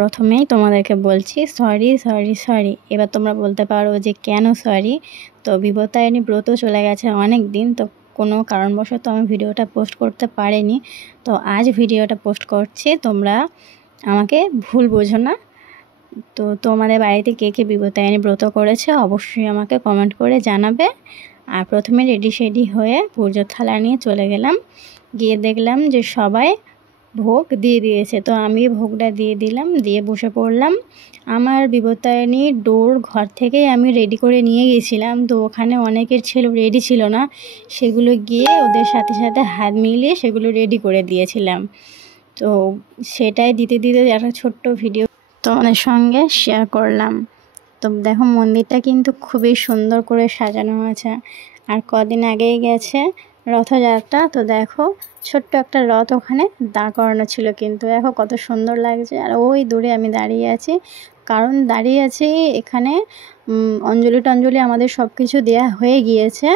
প্রথমেই তোমাদেরকে বলছি সরি সরি সরি। এবার তোমরা বলতে পারো যে কেন সরি। তো বিপত্তারিণী ব্রত চলে গেছে অনেক দিন, তো কোনো কারণবশত আমি ভিডিওটা পোস্ট করতে পারিনি। তো আজ ভিডিওটা পোস্ট করছি, তোমরা আমাকে ভুল বোঝো না। তো তোমাদের বাড়িতে কে কে বিপত্তারিণী ব্রত করেছে অবশ্যই আমাকে কমেন্ট করে জানাবে। আর প্রথমে রেডি শেডি হয়ে পুজোর থালা নিয়ে চলে গেলাম, গিয়ে দেখলাম যে সবাই ভোগ দিয়ে দিয়েছে। তো আমি ভোগটা দিয়ে দিলাম, দিয়ে বসে পড়লাম। আমার বিপত্তারিণী ডোর ঘর থেকেই আমি রেডি করে নিয়ে গেছিলাম, তো ওখানে অনেকের রেডি ছিল না, সেগুলো গিয়ে ওদের সাথে সাথে হাত মিলিয়ে সেগুলো রেডি করে দিয়েছিলাম। তো সেটাই দিতে দিতে একটা ছোট্ট ভিডিও তোমাদের সঙ্গে শেয়ার করলাম। তো দেখো মন্দিরটা কিন্তু খুবই সুন্দর করে সাজানো হয়েছে। আর কদিন আগেই গেছে রথযাত্রা, তো দেখো ছোট্ট একটা রথ ওখানে দাঁড় করানো ছিল, কিন্তু দেখো কত সুন্দর লাগছে। আর ওই দূরে আমি দাঁড়িয়ে আছি, কারণ দাঁড়িয়ে আছি এখানে অঞ্জলি টঞ্জলি আমাদের সব কিছু দেওয়া হয়ে গিয়েছে,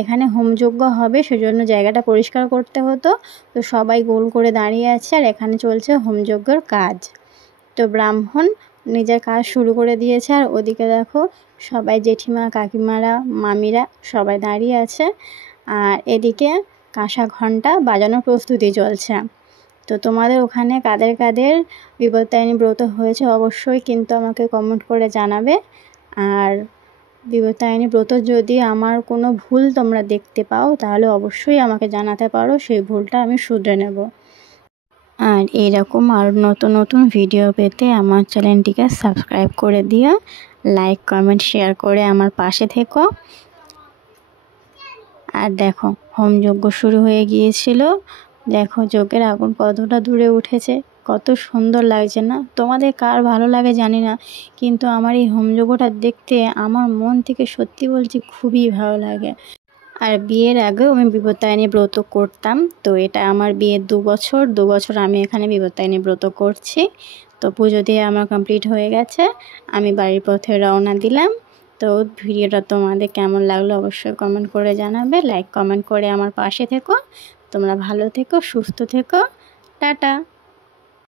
এখানে হোমযজ্ঞ হবে, সেজন্য জায়গাটা পরিষ্কার করতে হতো। তো সবাই গোল করে দাঁড়িয়ে আছে আর এখানে চলছে হোমযজ্ঞর কাজ। তো ব্রাহ্মণ নিজের কাজ শুরু করে দিয়েছে, আর ওদিকে দেখো সবাই জেঠিমা কাকিমারা মামিরা সবাই দাঁড়িয়ে আছে। আর এদিকে কাঁসা ঘণ্টা বাজানোর প্রস্তুতি চলছে। তো তোমাদের ওখানে কাদের কাদের বিপত্তারিণী ব্রত হয়েছে অবশ্যই কিন্তু আমাকে কমেন্ট করে জানাবে। আর বিপত্তারিণী ব্রত যদি আমার কোনো ভুল তোমরা দেখতে পাও তাহলে অবশ্যই আমাকে জানাতে পারো, সেই ভুলটা আমি শুধরে নেব। আর এইরকম আরও নতুন নতুন ভিডিও পেতে আমার চ্যানেলটিকে সাবস্ক্রাইব করে দিও, লাইক কমেন্ট শেয়ার করে আমার পাশে থেকো। আর দেখো হোমযজ্ঞ শুরু হয়ে গিয়েছিল, দেখো যজ্ঞের আগুন কতটা দূরে উঠেছে, কত সুন্দর লাগছে না? তোমাদের কার ভালো লাগে জানি না, কিন্তু আমার এই হোমযজ্ঞটা দেখতে আমার মন থেকে সত্যি বলছি খুবই ভালো লাগে। আর বিয়ের আগেও আমি বিপত্তারিণী ব্রত করতাম, তো এটা আমার বিয়ের 2 বছর আমি এখানে বিপত্তারিণী ব্রত করছি। তো পুজো দিয়ে আমার কমপ্লিট হয়ে গেছে, আমি বাড়ির পথে রওনা দিলাম। তো ভিডিওটা তোমাদের কেমন লাগলো অবশ্যই কমেন্ট করে জানাবে, লাইক কমেন্ট করে আমার পাশে থেকো। তোমরা ভালো থেকো, সুস্থ থেকো, টাটা।